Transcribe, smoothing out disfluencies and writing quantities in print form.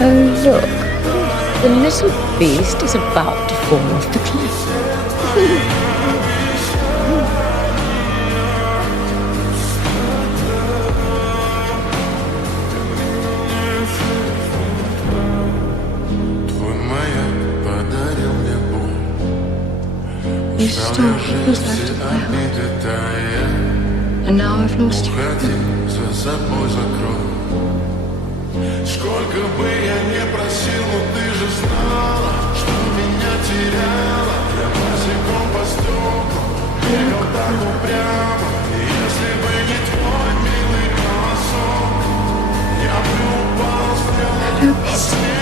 Oh, look. The little beast is about to fall off the cliff. You stole what was left of my heart, and now I've lost you. Сколько бы я не просил, но ты же знала, что меня теряла. Я босиком по стеклу бегал так упрямо. И если бы не твой милый голосок, я бы упал, сделал последний.